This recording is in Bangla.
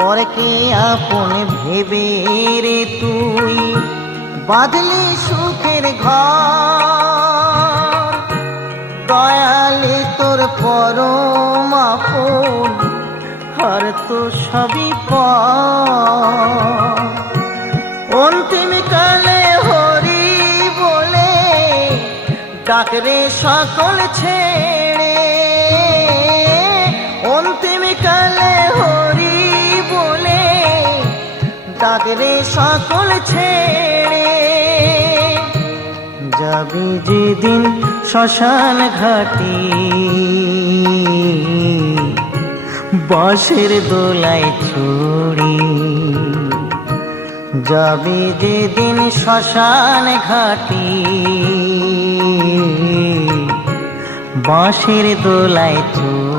পরকে আপন ভেবে রে তুই বাঁধলি সুখের ঘর। দয়ালে তোর পরম আপন আর তো সবই পর। অন্তিম কালে হরি বলে ডাকরে সকল ছেড়ে। অন্তিম কালে হরি বলে ডাকরে সকল ছেড়ে। যাবি যেদিন শ্মশান ঘাটে বাঁশের দোলায় ছড়ি। যাবি যেদিন শ্মশান ঘাটে বাঁশের দোলায় ছড়ি।